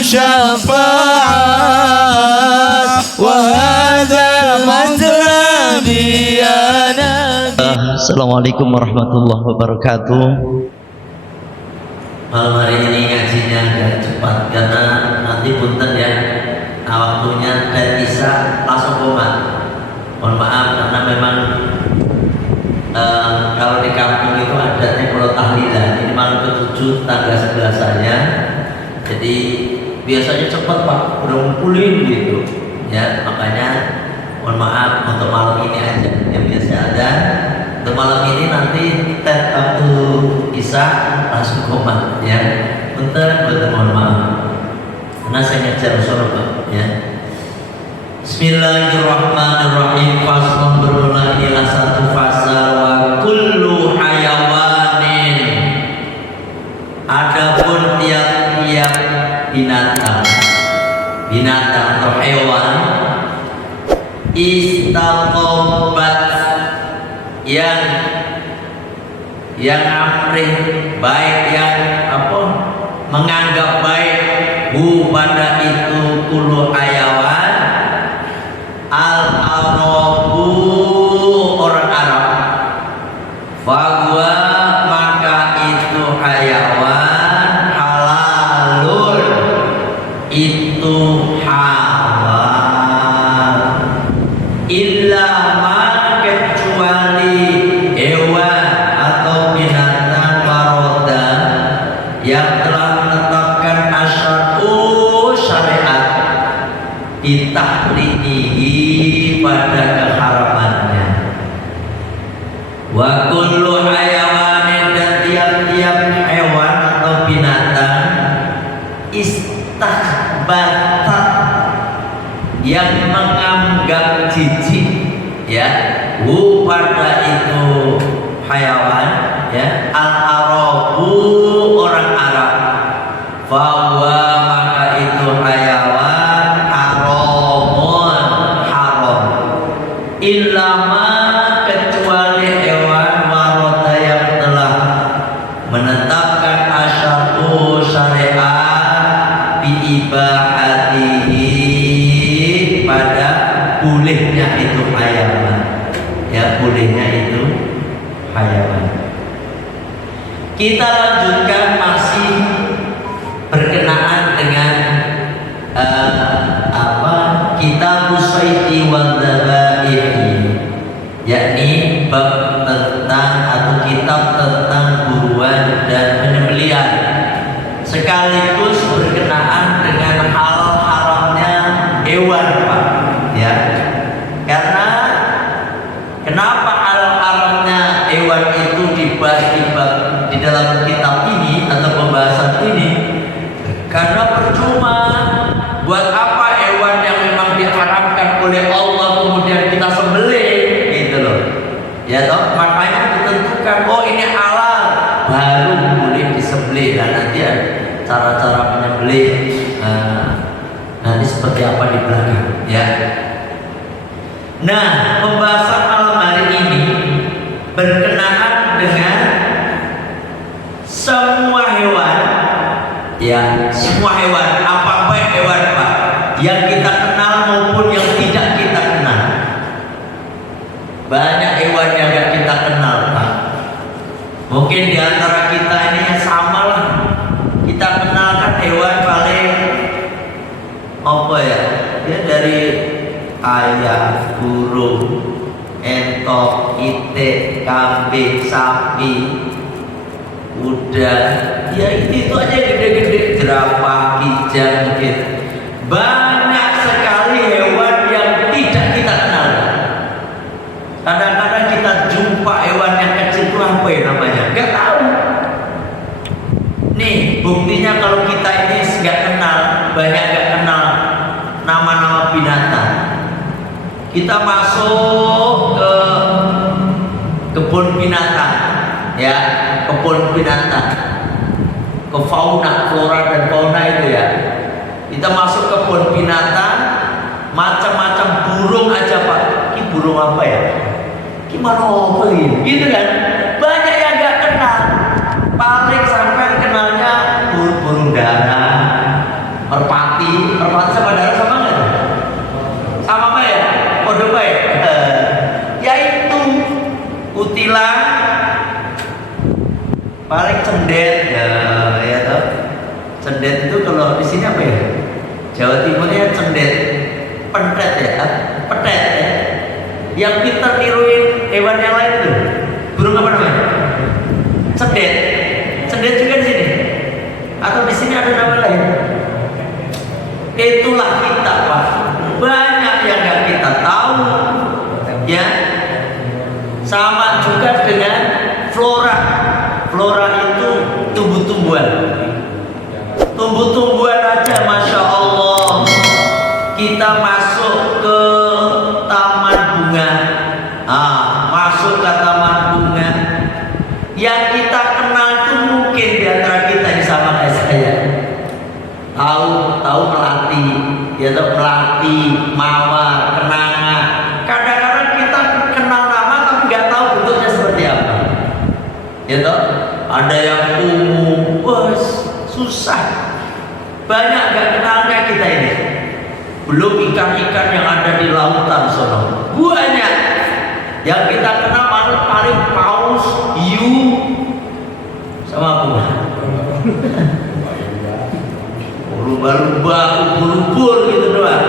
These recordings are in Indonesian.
الشفاعة وهذا مطلبي يا نبي. Assalamualaikum warahmatullahi wabarakatuh. Malam hari ini ngajinya agak cepat karena nanti punten ya, waktunya dan Isya langsung komat. Mohon maaf karena memang kalau di kampung itu adatnya kalau tahlilan ini malam ke-7 tanggal 11 saja. Jadi biasanya cepat Pak, udah ngumpulin gitu ya, makanya mohon maaf untuk malam ini aja yang biasa ada. Untuk malam ini nanti waktu Isya langsung komat ya. Bentar, mohon maaf karena saya ngejar suara Pak ya. Bismillahirrahmanirrahim. Faslun berulang ila satu fasal wa kullu hayawanin. Adapun tiap-tiap binatang atau hewan istaqobat yang amrih baik, yang menganggap baik pada itu kullu hayawan al-arabu orang Arab, bahwa maka itu hayawan halalun itu halal illa ma kecuali hewan atau binatang maroda yang telah menetapkan asyar'u syariat bitahrimihi pada keharamannya. Wa kullu hayawanin, dan tiap-tiap hewan atau binatang istahbatat yang menganggap jijik ya pada itu hayawan ya al-arabu orang Arab, bahwa maka itu hayawan haram ilama kecuali hewan maroda yang telah menetapkan asyar'u syariat biibahatihi pada bolehnya itu hayawan ya, bolehnya itu hayawan. Kita lanjutkan masih berkenaan dengan kitab Sayti wal Dzabaihi, yakni bab tentang atau kitab tentang buruan dan penyembelihan, sekaligus berkenaan dengan hal haramnya hewan Pak ya. Karena kenapa hal haramnya hewan itu dibahas di dalam kitab ini atau pembahasan ini? Karena percuma, buat apa hewan yang memang diharamkan oleh Allah kemudian kita sembelih gitu loh ya toh. Makanya ditentukan oh ini halal baru boleh disembelih. Dan nanti ada cara-cara menyembelih nanti seperti apa di belakang ya. Nah, pembahasan malam hari ini berkenaan dengan semua hewan ya, semua hewan, apa baik hewan Pak yang kita kenal maupun yang tidak kita kenal. Banyak hewan yang tidak kita kenal Pak. Mungkin di antara kita ini sama lah, kita kenal kan hewan paling apa ya, dia dari ayam, burung, entok, itik, kambing, sapi, kuda, ya itu aja gede-gede, jerapah, kijang gitu. Banyak sekali hewan yang tidak kita kenal. Kadang-kadang kita jumpa hewan yang kecil itu apa ya namanya, nggak tahu. Nih buktinya kalau kita ini nggak kenal, banyak nggak kenal nama-nama binatang. Kita masuk ke kebun binatang ya, kebun binatang, ke fauna, flora dan fauna itu ya. Kita masuk ke kebun binatang, macam-macam burung aja Pak. Ini burung apa ya? Gimana apa ini? Gitu kan? Banyak yang nggak kenal. Paling sampai kenalnya burung darah, merpati. kutilang, paling cendet ya toh. Cendet itu kalau di sini apa ya? Jawa Timurnya cendet, pentet ya, petet ya. Yang pintar niruin hewan yang lain tuh, burung apa namanya? Cendet, cendet juga di sini. Atau di sini ada nama lain? Itulah kita Pak. Banyak yang nggak kita tahu, ya. Sama juga dengan flora. Flora itu tumbuh-tumbuhan. Tumbuh-tumbuhan aja, masya Allah. Kita masuk ke taman bunga, masuk ke taman bunga. Yang kita kenal itu mungkin di antara kita ini sama kayak saya. Tahu melati, ya tahu melati, mawar, kenanga. Kadang-kadang kita kenal nama tapi nggak tahu bentuknya seperti apa. Ya tahu, ada yang ungu, susah. Banyak nggak kenal kayak kita ini. Belum ikan-ikan yang ada di lautan sono. Banyak. Yang kita kenal paling paus, hiu, sama apa? Lumba-lumba, ubur-ubur gitu doang.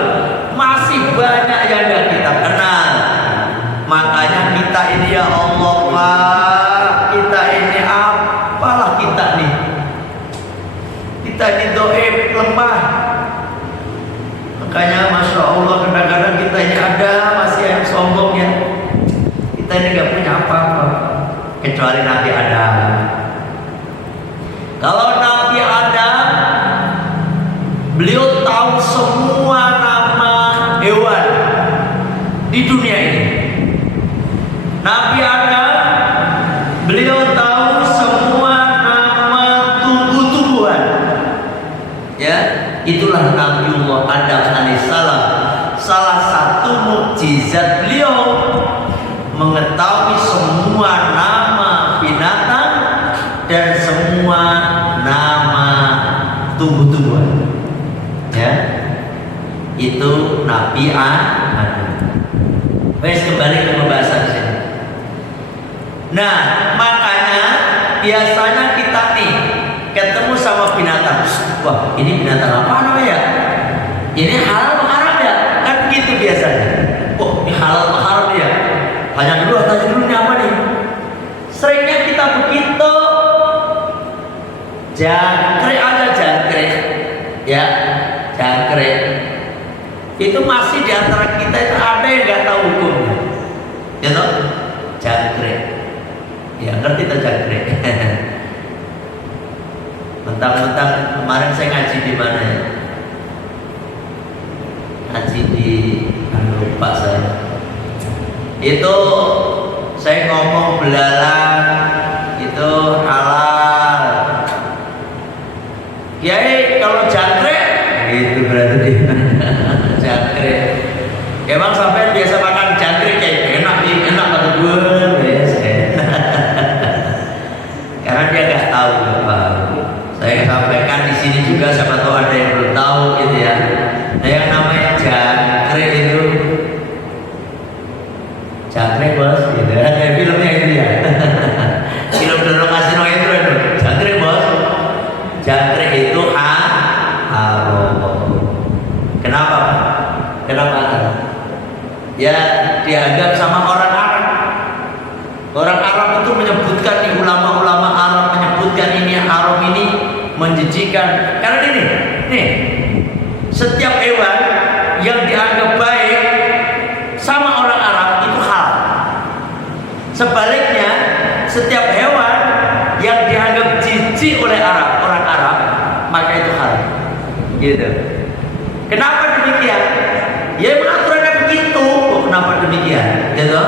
Masih banyak yang gak kita kenal. Makanya kita ini ya Allah Pak, kita ini apalah kita nih. Kita ini doib, lemah. Makanya masya Allah kadang-kadang kita ini ada masih yang sombong ya. Kita ini gak punya apa-apa kecuali Nabi Adam. Kalau Nabi Adam, beliau tahu semua nama hewan di dunia ini. Nabi Adam, beliau tahu semua nama tumbuh-tumbuhan. Ya, itulah Nabiullah Adam alaihissalam. Salah satu mukjizat beliau mengetahui semua nama binatang dan semua nama tumbuh-tumbuhan. Ya, itu Nabi Adam. Wes kembali ke pembahasan sini. Nah, makanya biasanya kita nih ketemu sama binatang. Wah, ini binatang apa namanya? Ini halal atau haram ya? Kan begitu biasanya. Oh, ini halal atau haram ya? Tanya dulu ini apa nih? Seringnya kita begitu. Jangkrik ada jangkrik, ya. Jangkrik itu masih di antara kita itu ada yang nggak tahu hukumnya, ya toh? Jangkrik, ya ngerti tak jangkrik? Mentang-mentang kemarin saya ngaji di mana ya? Ngaji di lupa saya. Itu saya ngomong belalang itu halal. Kiai kalau jangkrik itu berarti jangkrik. Emang sampai biasa makan jangkrik kayak enak kata gue biasa. Karena dia nggak tahu Pak. Saya sampaikan di sini juga siapa tahu ada yang belum tahu gitu ya. Nah yang namanya jangkrik itu jangkrik bos, gitu. Ada filmnya itu ya. Film Dono Kasino itu jangkrik bos. Jangkrik itu haram. Kenapa? Kenapa haram? Ya dianggap sama orang Arab. Orang Arab itu menyebutkan, nih ulama-ulama Arab menyebutkan ini haram, ini menjijikan. Karena ini, nih setiap hewan yang dianggap baik sama orang Arab itu halal. Sebaliknya, setiap hewan yang dianggap jijik oleh orang Arab, maka itu halal. Gitu. Kenapa demikian? Ya aturannya begitu. Oh, kenapa demikian? Gitu.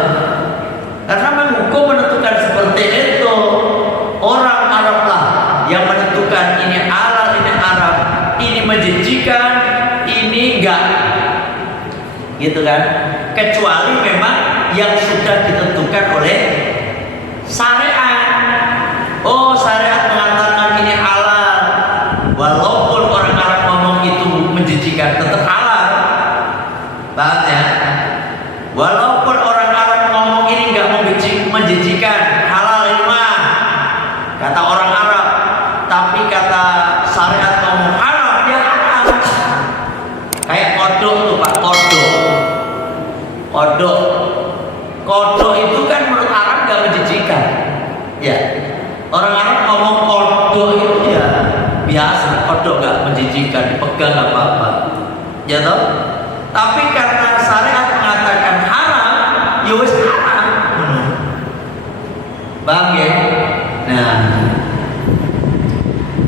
Karena memang hukum menentukan seperti itu. Orang Arab lah yang menentukan ini halal, ini haram, ini menjijikan, ini enggak. Gitu kan? Kecuali memang yang sudah ditentukan oleh syariat. Oh, syariat mengatakan ini halal. Walaupun orang Arab ngomong itu menjijikan, tetap halal. Paham ya? Walaupun orang Arab ngomong ini enggak menjijikan, Kodok itu kan menurut Arab gak menjijikan. Ya. Orang Arab ngomong kodok itu ya biasa, kodok gak menjijikan, dipegang gak apa-apa. Ya toh? Tapi karena syariat mengatakan haram, ya wis haram. Paham ya? Nah,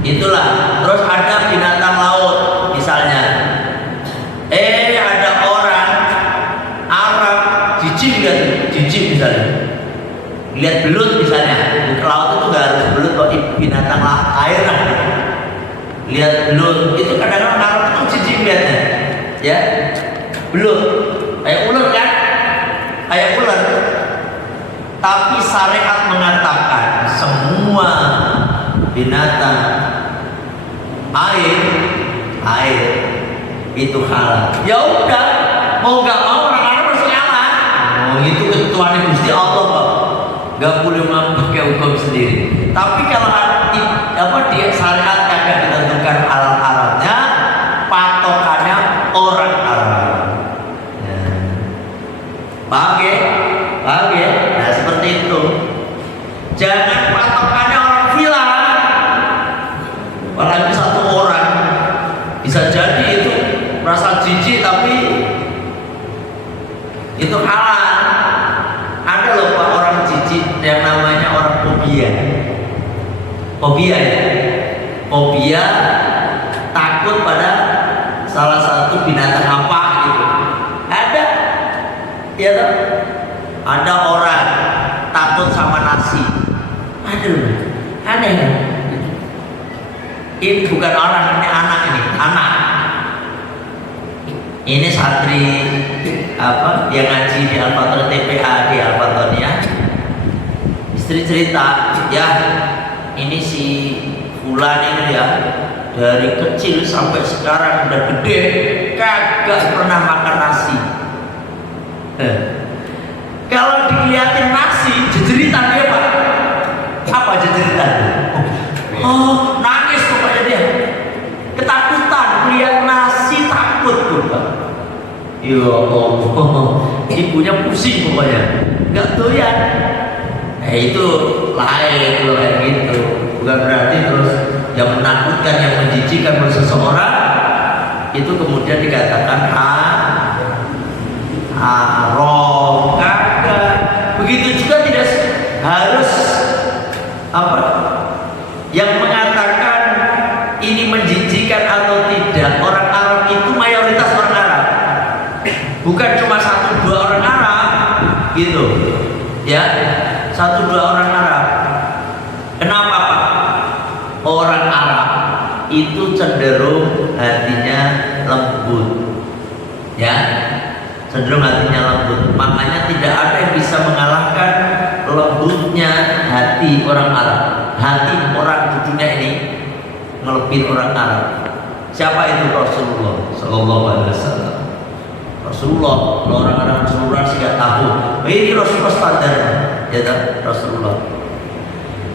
itulah. Terus ada binatang laut misalnya. Ada orang Arab jijik kan? Jijik misalnya. Lihat belut misalnya. Di laut itu gak harus belut kok, binatang air lah. Lihat belut itu kadang-kadang Arab itu jijik lihatnya. Ya. Belut. Kayak ular kan? Kayak ular. Tapi syariat mengatakan semua binatang air itu halal. Ya udah, mau nggak mau orang-orang harus ngalah. Oh, itu ketentuan Gusti Allah kok. Nggak boleh pakai hukum sendiri. Tapi kalau dia syariat kagak ditentukan halal haramnya, patokannya orang Arab. Ya. Paham ya? Paham ya? Nah seperti itu. Jangan patokannya orang villa. Apalagi satu orang bisa jadi itu merasa jijik tapi itu halal. Ada loh Pak orang jijik yang namanya orang fobia. Fobia ya. Fobia takut pada salah satu binatang apa gitu. Ada. Ya toh? Ada orang takut sama nasi. Aduh, aneh kan? Ini bukan orang, ini anak ini, anak. Ini santri yang ngaji di Al-Fatihah TPA di Al-Fatihah. Istri cerita, ya ini si Fulan ini ya dari kecil sampai sekarang udah gede kagak pernah makan nasi. Kalau dilihatin nasi, jejeritan dia Pak. Apa jejeritan? Oh, nangis pokoknya dia. Ketakutan, lihat nasi takut tuh Pak. Ya Allah, ibunya pusing pokoknya. Gak doyan. Itu lain loh kayak gitu. Bukan berarti terus yang menakutkan, yang menjijikkan seseorang itu kemudian dikatakan haram. Begitu juga tidak harus yang mengatakan ini menjijikan atau tidak. Orang Arab itu mayoritas orang Arab, bukan cuma 1-2 orang Arab gitu ya, 1-2 orang Arab. Kenapa Pak? Orang Arab itu cenderung hatinya lembut ya, cenderung hatinya lembut. Makanya tidak ada yang bisa mengalahkan lembutnya hati orang Arab. Hati orang di dunia ini ngelebihin orang Arab. Siapa itu? Rasulullah Sallallahu Alaihi Wasallam. Rasulullah, kalau orang-orang Rasulullah sih gak tahu. Ini Rasulullah standar, ya tak? Rasulullah.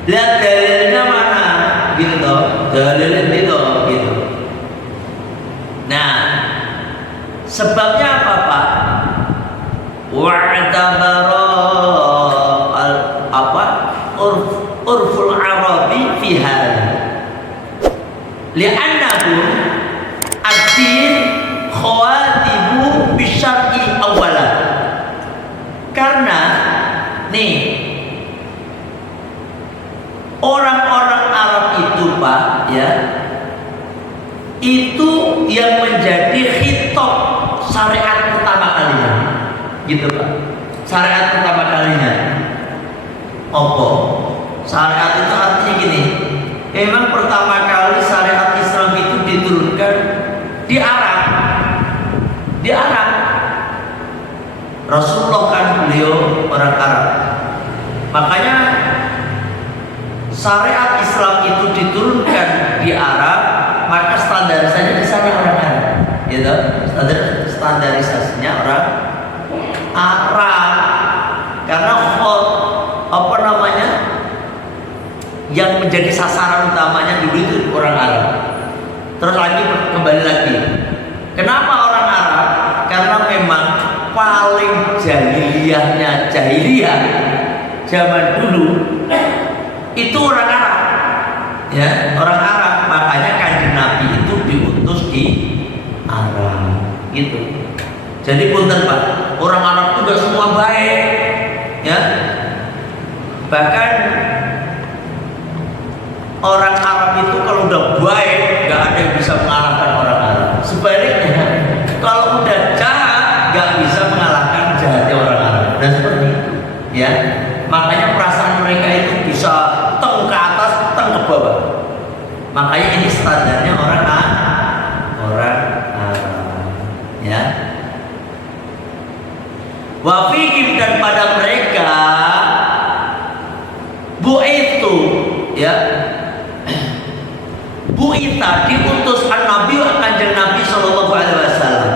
Lihat dalilnya mana? Gitu toh, dalilnya itu gitu. Nah, sebabnya apa Pak? Wa'tabara urful Arabi fi hadha. Li'annahu ad-din khawatibu bisyar'i awalan. Karena nih orang-orang Arab itu Pak ya, itu yang menjadi khitab syariat pertama kalinya gitu Pak. Syariat pertama kalinya apa? Syariat itu artinya gini, memang pertama kali syariat Islam itu diturunkan di Arab. Di Arab. Rasulullah kan beliau orang Arab. Makanya syariat Islam itu diturunkan di Arab, maka standarisasinya di sana orang Arab. Gitu. Standarisasinya orang Arab. Karena yang menjadi sasaran utamanya dulu itu orang Arab. Terus lagi kembali lagi. Kenapa orang Arab? Karena memang paling jahiliyah jahiliyahnya jahiliyah zaman dulu itu orang Arab, ya orang Arab. Makanya kanjeng Nabi itu diutus di Arab, gitu. Jadi punten Pak, orang Arab itu gak semua baik, ya. Bahkan orang Arab itu kalau udah baik gak ada yang bisa mengalahkan orang Arab. Sebaliknya kalau udah jahat gak bisa mengalahkan jahatnya orang Arab. Dan seperti itu, ya. Makanya perasaan mereka itu bisa teng ke atas, teng ke bawah. Makanya ini standarnya orang Arab, ya. Wa fihim, dan pada mereka bu'itu, ya, bu'ita diutus an-nabi kanjeng Nabi sallallahu alaihi wasallam.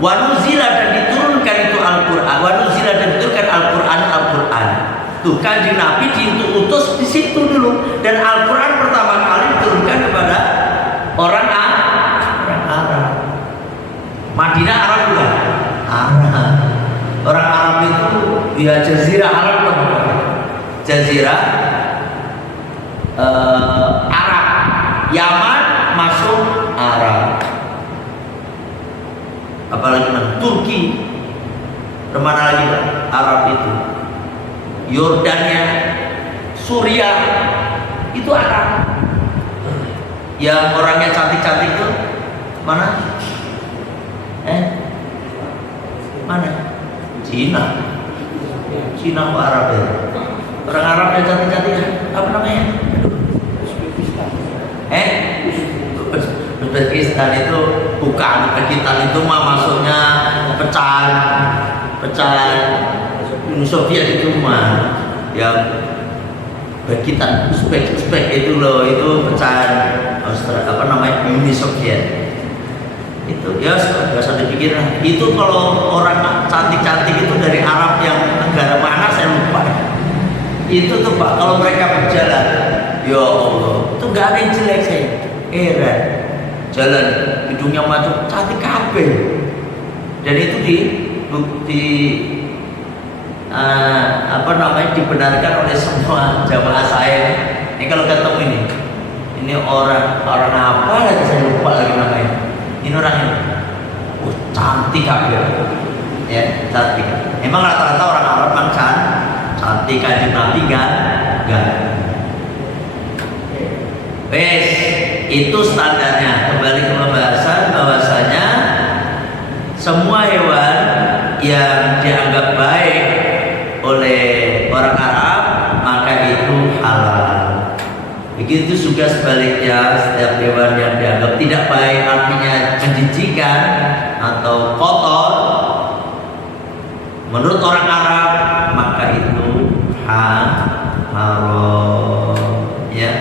Wa nuzila, dan diturunkan itu Al-Qur'an. Wa nuzila, dan diturunkan Al-Qur'an. Tuh kanjeng Nabi diutus di situ dulu, dan Al-Qur'an pertama kali diturunkan kepada orang Arab. Madinah Arab juga. Arab. Orang Arab itu ya jazirah Arab lah. Jazirah Arab. Yaman masuk Arab. Apalagi Turki. Kemana lagi Pak? Arab itu. Yordania, Suriah, itu Arab. Yang orangnya cantik-cantik itu mana? Mana? Cina. Cina kok Arab ya? Orang Arab yang cantik-cantik apa namanya? Uzbekistan itu bukan. Uzbekistan itu mah masuknya pecahan Uni Soviet itu mah yang Uzbekistan, Uzbek itu loh, itu pecahan Uni Soviet. Itu ya nggak usah dipikir lah. Itu kalau orang cantik-cantik itu dari Arab yang negara mana saya lupa. Itu tuh Pak, kalau mereka berjalan, ya Allah, itu nggak ada yang jelek saya. Jalan hidungnya maju cantik kabeh. Dan itu dibenarkan oleh semua jamaah saya. Ini kalau ketemu ini orang apa lagi saya lupa lagi namanya. Ini orang ini, cantik kabeh, ya cantik. Emang rata-rata orang Arab kan cantik, kanjeng Nabi kan? Wes, itu standarnya. Kembali ke pembahasan bahwasanya semua hewan yang dianggap baik oleh orang Arab maka itu halal. Begitu juga sebaliknya, setiap hewan yang dianggap tidak baik, artinya menjijikan atau kotor, menurut orang Arab maka itu haram, ya.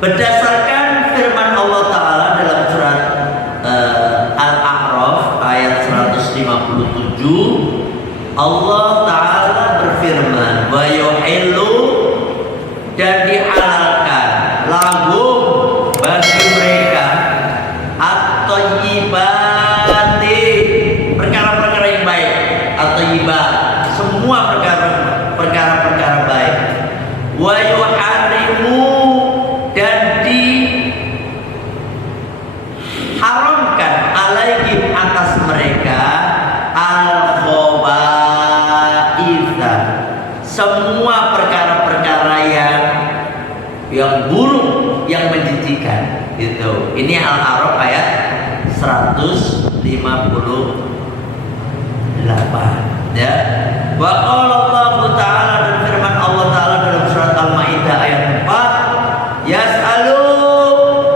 Berdasarkan firman Allah Ta'ala dalam surat Al-A'raf ayat 157, Allah Ta'ala berfirman, wa yuhillu, dan dihalalkan lahum, bagi mereka, at-thayyibati, perkara-perkara yang baik, at-thayyibat, semua perkara-perkara baik. Wa yuharrimu, dan diharamkan alaihim, atas mereka, al-khabaitha, semua perkara-perkara yang buruk, yang menjijikan, gitu. Ini Al-A'raf ayat 158, ya. Wa qala Allah Ta'ala, dan firman Allah Ta'ala dalam surat Al-Maidah ayat 4,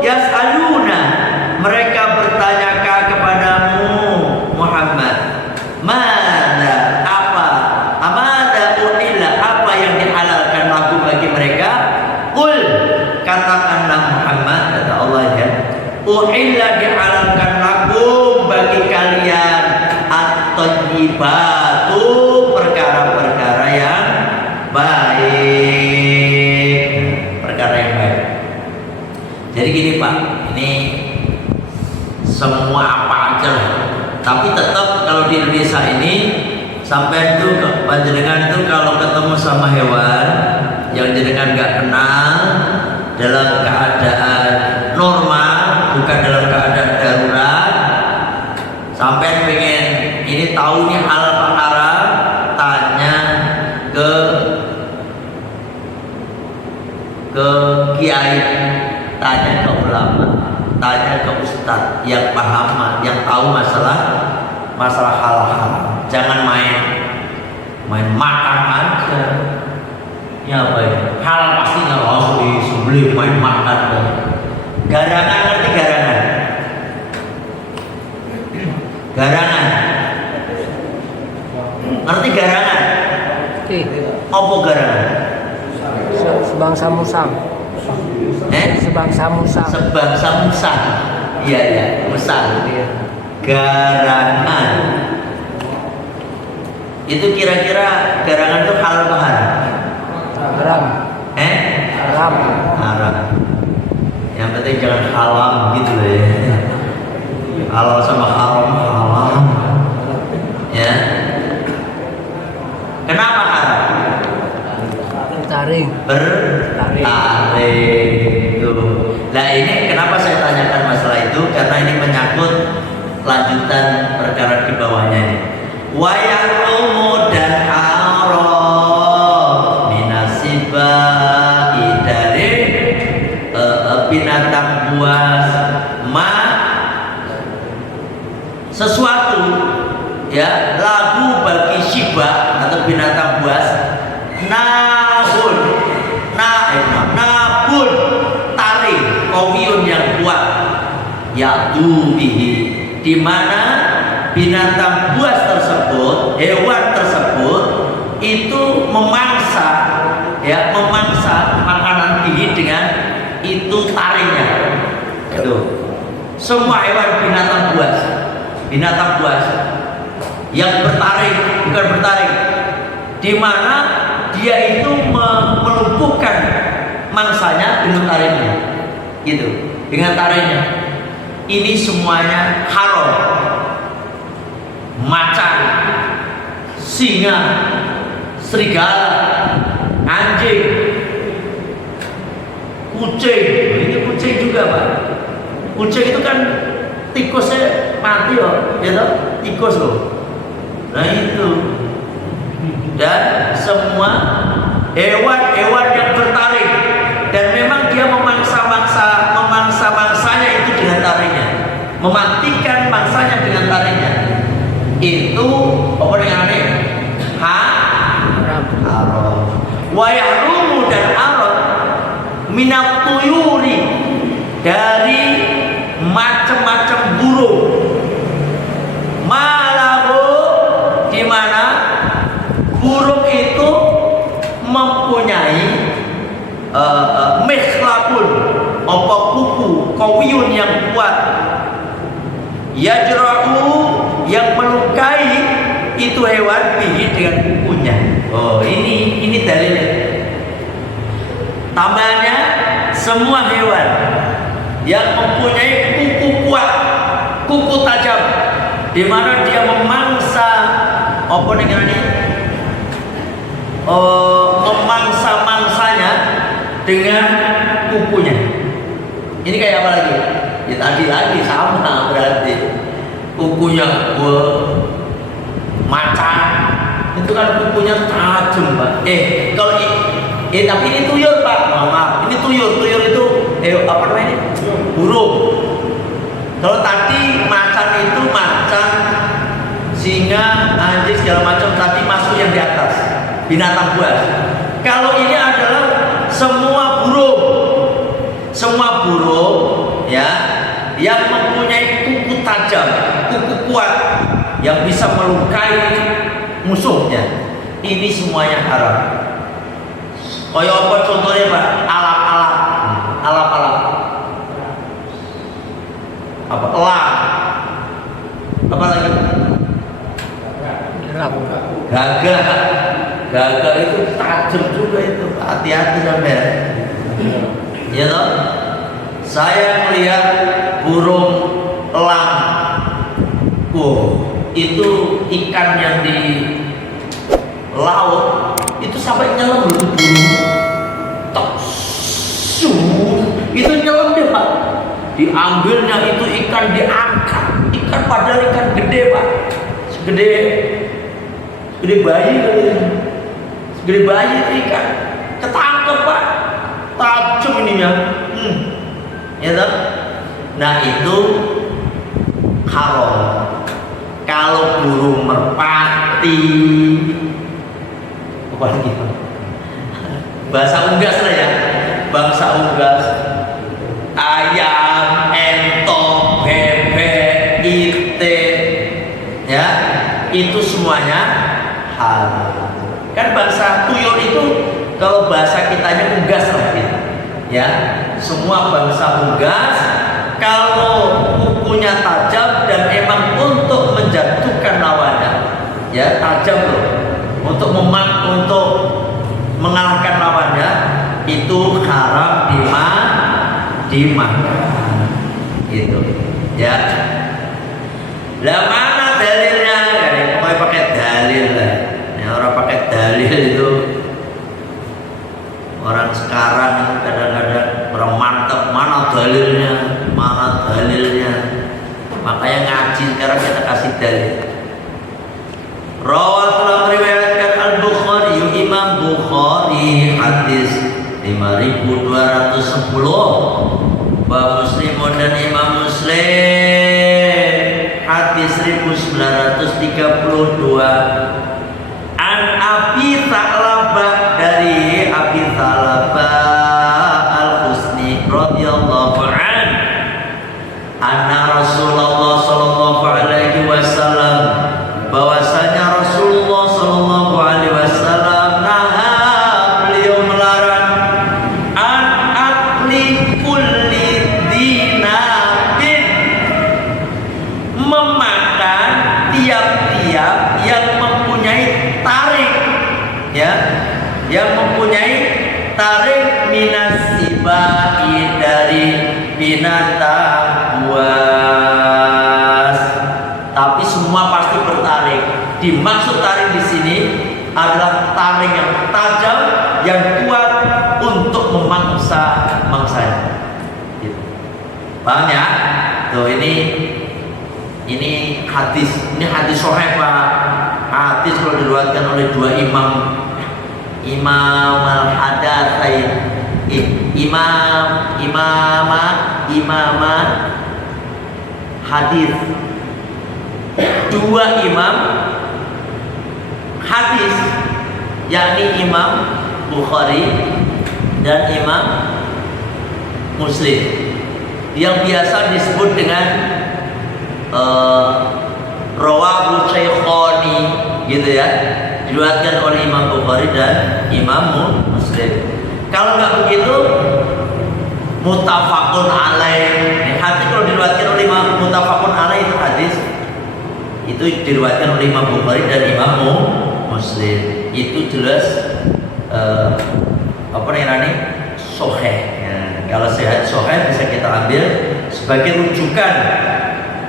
yas'aluna, mereka bertanyakah kepadamu Muhammad, mana apa, amada uhilla, apa yang dihalalkan lagu bagi mereka. Qul, katakanlah Muhammad, kata Allah, ya, uhilla, dihalalkan lagu bagi kalian, at-thayyibatu, perkara-perkara yang baik, perkara yang baik. Jadi gini Pak, ini semua apa aja Tapi tetap kalau di Indonesia ini sampai itu panjenengan itu kalau ketemu sama hewan yang jenengan nggak kenal dalam keadaan normal, bukan dalam keadaan darurat, sampai pengen ini tahu nih hal apa haram, tanya ke kiai, tanya ke ulama, tanya ke ustadz yang paham, yang tahu masalah hal-hal. Jangan main makan aja. Ya apa ya? Hal pasti nggak harus disembelih, main makan. Garangan, ngerti garangan? Garangan. Ngerti garangan? Apa garangan? Sebangsa musang. Sebangsa musang. Sebangsa musang. Iya ya, musang. Garangan. Itu kira-kira garangan itu halal atau haram? Haram. Haram. Haram. Yang penting jangan haram gitu loh ya. Halal sama haram haram. Ya. Kenapa haram? Bertaring. Itu. Nah ini kenapa saya tanyakan masalah itu? Karena ini menyangkut lanjutan perkara di bawahnya ini. Wayarumu dan haram minasibai dari binatang buas sesuatu ya lagu bagi shiba atau binatang buas nabun tarik kawiyun yang kuat yaitu di mana binatang buas tersebut, hewan tersebut itu memangsa makanan bihi dengan itu taringnya. Itu semua hewan binatang buas yang bertaring, bukan bertaring, di mana dia itu melumpuhkan mangsanya dengan taringnya, gitu, dengan taringnya. Ini semuanya haram. Macan, singa, serigala, anjing, kucing. Ini kucing juga Pak. Kucing itu kan tikusnya mati loh, ya toh? Tikus loh. Nah itu. Dan semua hewan-hewan yang bertaring dan memang dia memangsa mangsanya itu dengan taringnya, mematikan mangsanya dengan taringnya. Itu apa dengannya? Haram. Wa yahrumu dan haram minat tuyuri dari macam-macam burung. Malahu di mana burung itu mempunyai mikhlabun, apa kuku kawiyun yang kuat, yajra'u yang melukai itu hewan bihi dengan kukunya. Oh ini dalilnya. Tambahannya semua hewan yang mempunyai kuku kuat, kuku tajam, di mana dia memangsa apa namanya? Memangsa mangsanya dengan kukunya. Ini kayak apa lagi? Ya tadi lagi sama berarti. Kukunya macan itu kan kukunya tajam Pak. Kalau tapi ini tuyul Pak. Maaf, ini tuyul itu apa namanya? Burung. Kalau tadi macan itu singa, anjing segala macam tadi masuk yang di atas binatang buas. Kalau ini adalah semua burung ya yang mempunyai kuku tajam, kuku kuat yang bisa melukai musuhnya. Ini semuanya haram. Kaya apa contohnya Pak? Alap-alap. Apa? Elang. Apa lagi? Gagak itu tajam juga itu. Hati-hati sampai. Ya toh? Saya melihat burung elang. ikan yang di laut itu sampai nyelam itu burung. Tok, itu nyelam deh Pak. Diambilnya itu ikan diangkat. Ikan padahal ikan gede Pak. Segede bayi katanya. Segede bayi itu ikan. Ketangkep Pak. Tajam ininya. Ya toh? Nah itu haram. Kalau burung merpati, apa lagi? Bahasa unggas lah ya, bangsa unggas, ayam, entok, bebek, ite, ya itu semuanya halal. Kan bangsa tuyul itu kalau bahasa kitanya unggas lah gitu. Ya, semua bangsa unggas kalau kukunya tajam dan emang untuk menjatuhkan lawannya, ya tajam loh, untuk mengalahkan lawannya itu haram dimakan, gitu, ya. Lah mana dalilnya? Pokoknya pakai dalil lah. Ya, orang pakai dalil itu orang sekarang kadang-kadang orang mantap, mana dalilnya, makanya ngaji sekarang kita kasih dalil. Rawat telah meriwayatkan Al-Bukhari, Imam Bukhari, hadis 5210, wa Muslimun dan Imam Muslim hadis 1932. An Abi Tha'labah, dari Abi Tha'labah Al-Husni radhiyallahu an, anna Rasulullah sallallahu alaihi wasallam, bahwasanya Rasulullah sallallahu alaihi wasallam naha, beliau melarang, an akli kulli dinatin, memakan tiap-tiap yang mempunyai taring, ya, yang mempunyai taring, minasibai, dari binatang buas. Tapi semua pasti bertaring. Dimaksud taring di sini adalah taring yang tajam, yang kuat untuk memangsa mangsanya. Gitu. Paham ya? Tuh ini hadis sahih Pak. Hadis kalau diriwayatkan oleh dua imam al-hadatsain, imamah hadis, dua imam hadis, yakni Imam Bukhari dan Imam Muslim, yang biasa disebut dengan rawahu syaikhani, gitu ya, diriwayatkan oleh Imam Bukhari dan Imam Muslim. Kalau nggak begitu muttafaqun alaih. Hadis kalau diriwayatkan oleh Imam muttafaqun alaih itu hadis itu diriwayatkan oleh Imam Bukhari dan Imam Muslim. Itu jelas apa namanya? Sahih. Ya, kalau sehat sahih bisa kita ambil sebagai rujukan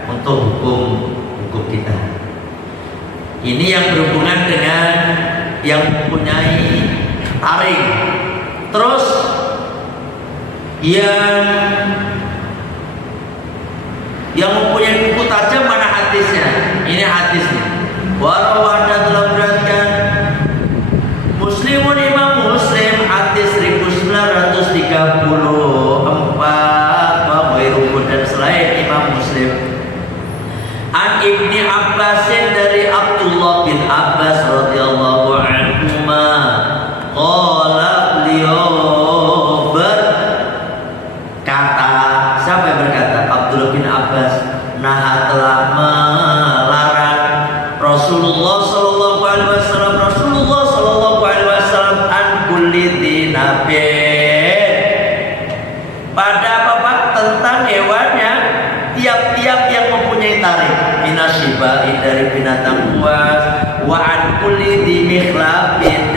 untuk hukum kita. Ini yang berhubungan dengan yang mempunyai taring. Terus yang mempunyai kuku tajam, mana hadisnya? Ini hadisnya. Warawadah telah beratkan Muslimun, Imam Muslim, hadis 1934, wa ghairuhu, dan selain Imam Muslim. An Ibni Abbasin, dari Abdullah bin Abbas radhiyallahu anhuma, qala, beliau berkata. Siapa yang berkata? Abdullah bin Abbas. Nah, telah melarang Rasulullah sallallahu alaihi wasallam an kulli dinabil, pada apa? Tentang hewannya tiap-tiap yang mempunyai taring, minasibai, dari binatang buas, wa an kulli dimikhlabin,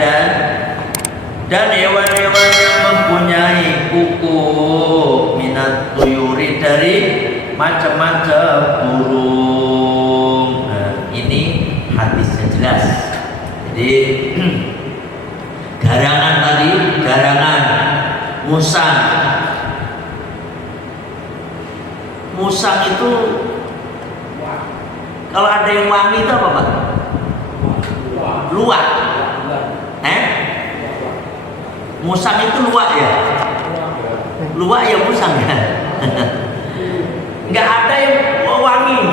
dan hewan-hewan yang mempunyai kuku, minat tuyuri, dari macam-macam burung. Nah, ini hadisnya jelas. Jadi garangan tadi, garangan musang. Musang itu kalau ada yang wangi itu apa Pak? Luwak. Musang itu luwak ya? Luwak ya musang ya? Nggak ada yang wangi.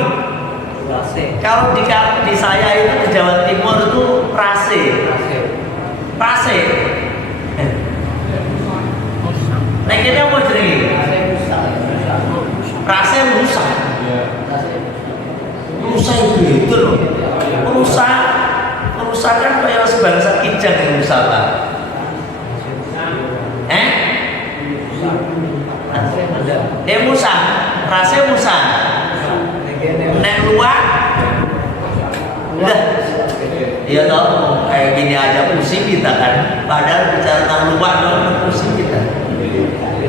Kalau di saya itu di Jawa Timur itu prase. Prase. Nek kene apa jenenge? Prase rusa. Rusa itu loh. Rusa kan kayak sebangsa kijang yang rusa Pak. Musang, prase musang. Nek luwak. Udah. Iya toh, kayak gini aja pusing kita kan. Padahal bicara tentang luwak dong pusing kita.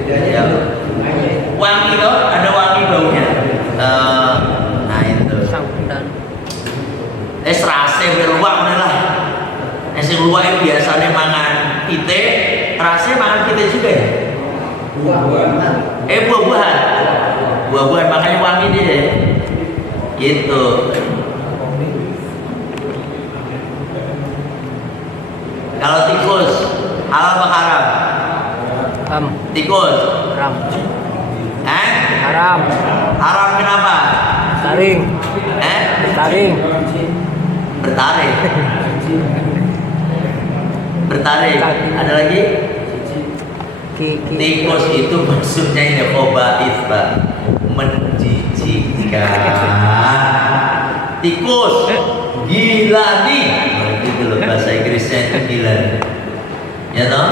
Ya. Wangi toh, ada wangi baunya. Nah itu. Serase beluak lah. Sing luwak biasanya mangan pite, rase mangan pite juga ya. Buah-buahan. Buah-buahan makanya wangi dia. Gitu. Kalau tikus halal apa haram? Haram. Tikus Haram. Haram. Haram kenapa? Taring. Taring. Bertaring. Bertaring. Ada lagi? Tikus itu maksudnya ini khaba'ith Pak, menjijikkan. Tikus gila nih, gitu loh bahasa Inggrisnya itu gila nih. Ya toh?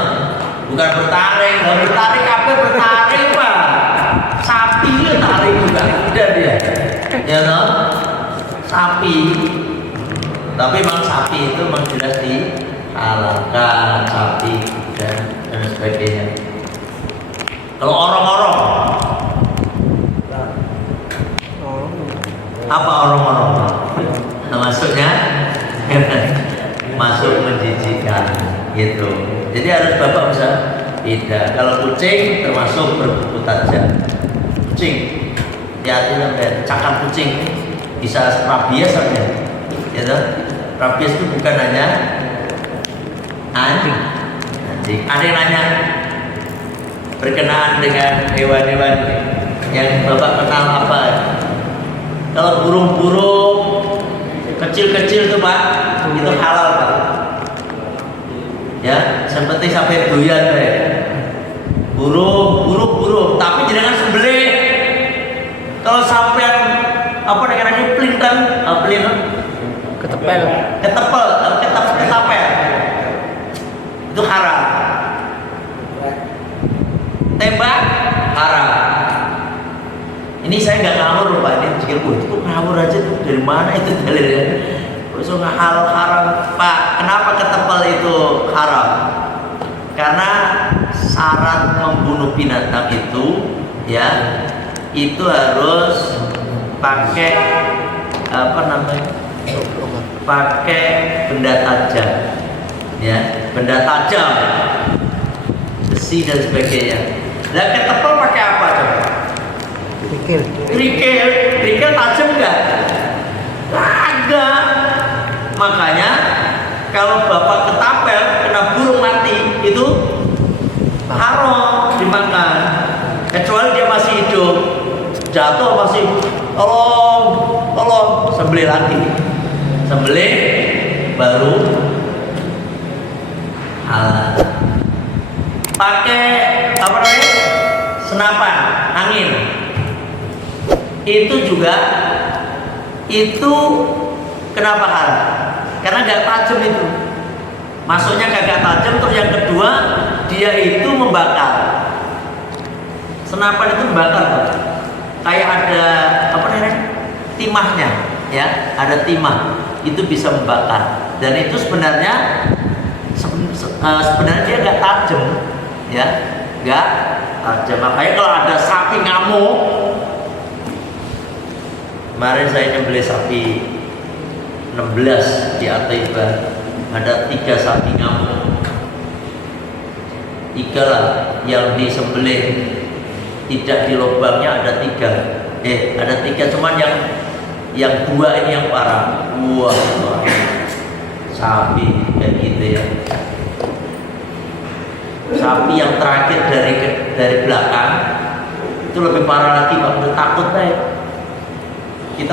Bukan bertaring, bertaring apa bertaring Pak? Sapi ya taring juga, udah dia. Ya toh? Sapi. Tapi memang sapi itu memang jelas dihalalkan, sapi dan sebagainya. Kalau orang-orang, apa orang-orang? Nah, maksudnya masuk menjijikan, gitu. Jadi harus Bapak bisa beda. Kalau kucing termasuk berkuku tajam. Kucing, hati-hati sampai cakar kucing bisa rabies saja. Ya, rabies itu bukan hanya anjing. Ada yang nanya berkenaan dengan hewan-hewan yang Bapak kenal apa? Kalau burung-burung kecil-kecil tuh Pak, itu halal Pak. Ya, seperti sampai doyan Pak. Burung, tapi jangan sembelih. Kalau sampai apa namanya pelintang, ketapel, itu haram. Tembak haram. Ini saya nggak ngawur loh Pak, ini pikir itu ngawur aja tuh, dari mana itu dalilnya? Terus halal haram Pak, kenapa ketapel itu haram? Karena syarat membunuh binatang itu ya itu harus pakai apa namanya? Pakai benda tajam, ya benda tajam, besi dan sebagainya. Lah ketapel pakai apa coba? Kerikil tajam enggak? Agak. Makanya kalau Bapak ketapel kena burung mati itu haram dimakan. Kecuali dia masih hidup, jatuh masih tolong sembelih lagi. Sembelih baru halal. Pakai apa namanya? Senapan angin. Itu juga itu kenapa halal? Karena gak tajam itu. Masuknya kagak tajam. Terus yang kedua dia itu membakar. Senapan itu membakar Pak. Kayak ada apa namanya? Timahnya, ya, ada timah. Itu bisa membakar. Dan itu sebenarnya dia gak tajam, ya, gak tajam. Makanya kalau ada sapi ngamuk, kemarin saya nyembelih sapi 16 di Ataibah ada 3 sapi ngamuk. 3 lah yang disembelih, tidak di lubangnya ada 3. Ada 3, cuman yang 2 ini yang parah. Wah, sapi kayak gitu ya. Sapi yang terakhir dari belakang itu lebih parah lagi, Pak. Udah takut deh. Kita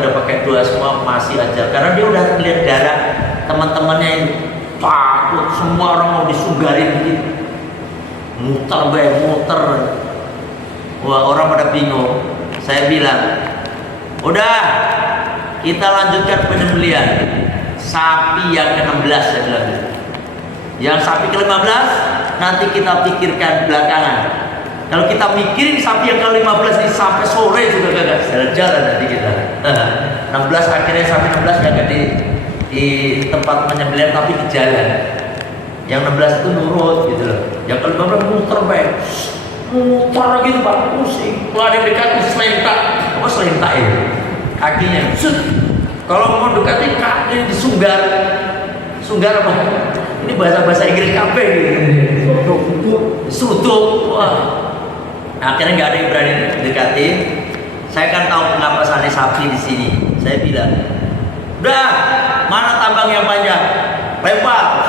udah pakai doa semua, masih aja karena dia udah lihat darah teman-temannya ini, takut. Semua orang mau disugarin gitu, muter. Wah, orang pada bingung. Saya bilang, udah kita lanjutkan penyembelihan sapi yang ke-16. saya bilang, yang sapi ke-15 nanti kita pikirkan belakangan. Kalau kita mikirin sapi yang ke-15 ini sampai sore juga gak jalan nanti kita. 16 akhirnya sapi 16 gak di tempat penyembelihan tapi di jalan. Yang 16 itu nurut gitu loh. Yang ke-15 muter muter gitu Pak, pusing. Kalau ada yang dekat selentak, apa selentak ya? Kakinya. Kalau mau dekati kaki disunggar. Sunggar apa? Ini bahasa Inggris KB gitu. Sutuk. Wah. Akhirnya nggak ada yang berani dekatin. Saya kan tahu mengapa sana sapi di sini. Saya bilang, udah, mana tambang yang panjang? Lempar,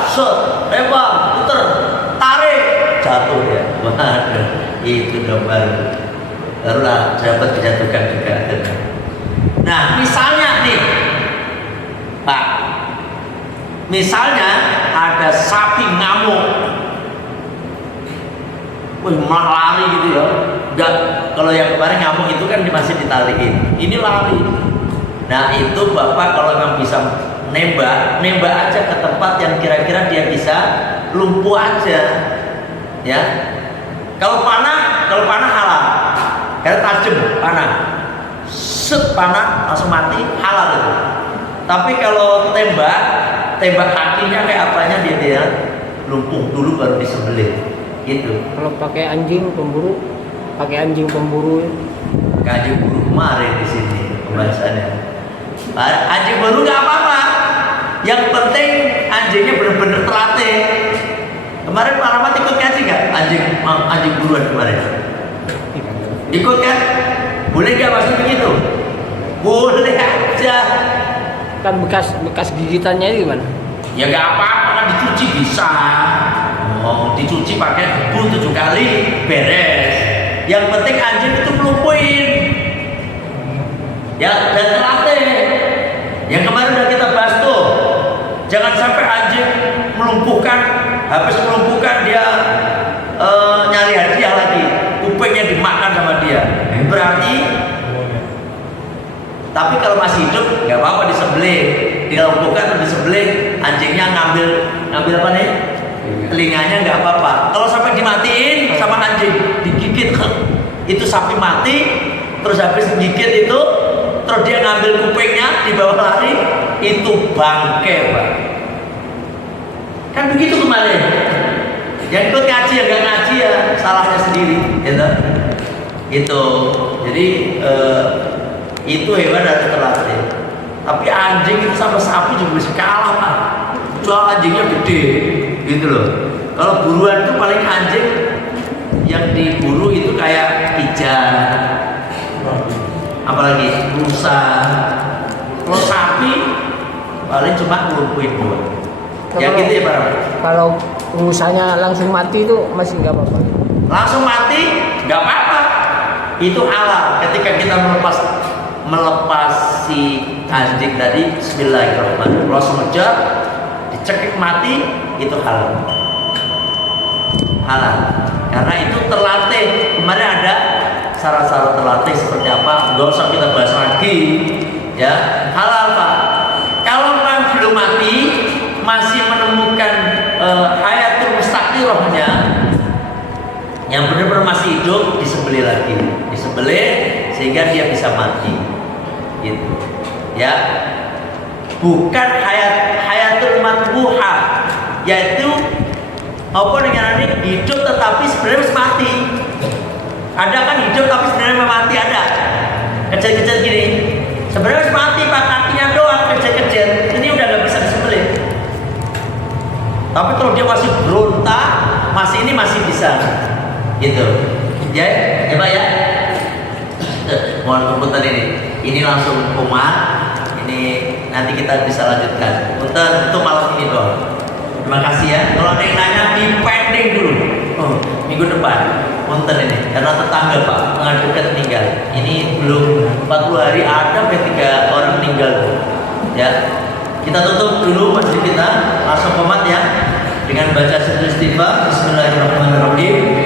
lempar, puter, tarik, jatuh ya. Waduh, itu udah barulah dapat dijatuhkan juga. Nah, misalnya nih, Pak, misalnya ada sapi ngamuk. Wih, malah lari gitu ya. Enggak, kalau yang kemarin ngamuk itu kan masih ditaliin. Ini lari. Nah, itu Bapak kalau memang bisa nembak aja ke tempat yang kira-kira dia bisa lumpuh aja. Ya. Kalau panah halal. Karena tajam panah. Panah langsung mati, halal itu. Tapi kalau tembak kakinya kayak apanya dia lumpuh dulu baru disembelih. Gitu. Kalau pakai anjing pemburu Anjing buru kemarin di sini pembahasannya. Anjing buru nggak apa-apa. Yang penting anjingnya benar-benar terlatih. Kemarin Pak Rahmat ikut ngaji nggak? Anjing buruan kemarin. Ikut kan? Boleh nggak maksud begitu? Boleh aja. kan bekas gigitannya itu gimana? Ya nggak apa-apa, kan dicuci bisa. Dicuci pakai debu 7 kali beres. Yang penting anjing itu melumpuhin. Ya, dan terlatih. Yang kemarin udah kita bahas tuh. Jangan sampai anjing melumpuhkan, habis melumpuhkan dia nyari hadiah lagi. Kupingnya dimakan sama dia. Berarti tapi kalau masih hidup nggak apa-apa disembelih, dilumpuhkan atau disembelih, anjingnya ngambil apa nih? Telinganya nggak apa-apa. Kalau sampai dimatiin sama anjing, digigit, itu sapi mati, terus habis digigit itu, terus dia ngambil kupingnya dibawa lari, itu bangke, Pak. Kan begitu kemarin. Yang ikut ngaji yang nggak ngaji ya salahnya sendiri, gitu. Itu. Jadi itu hewan dari terlatih. Tapi anjing itu sama sapi juga bisa kalah, Pak. Soal anjingnya gede, gitu loh. Kalau buruan itu paling anjing yang diburu itu kayak ijan, apalagi rusa. Kalau sapi paling cuma ngelumpuhin doang. Ya gitu ya Pak. Kalau rusanya langsung mati itu masih nggak apa-apa. Langsung mati nggak apa-apa. Itu halal ketika kita melepas si anjing tadi. Bismillahirrahmanirrahim. Langsung ngejar, dicekik mati, itu halal. Halal. Karena itu terlatih. Kemarin ada syarat-syarat terlatih seperti apa? Nggak usah kita bahas lagi. Ya, halal Pak. Kalau memang belum mati, masih menemukan hayatul mustaqirahnya, yang benar-benar masih hidup, disembelih lagi, disembelih sehingga dia bisa mati, gitu. Ya, bukan hayatul matbuhah, yaitu apa dengan ini hidup tetapi sebenarnya masih mati. Ada kan hidup tapi sebenarnya mati, ada kecil-kecil gini, sebenarnya masih mati Pak, kakinya masih ini masih bisa gitu ya, ya Pak ya. Mohon punten ini langsung kumat, ini nanti kita bisa lanjutkan. Punten untuk malam ini doang. Terima kasih ya. Kalau ada yang nanya pending dulu. Minggu depan. Punten ini karena tetangga Pak mengadukan meninggal. Ini belum 40 hari ada ketika orang meninggal. Ya. Kita tutup dulu masjid kita, langsung komat ya dengan baca satu istighfar. Bismillahirrahmanirrahim.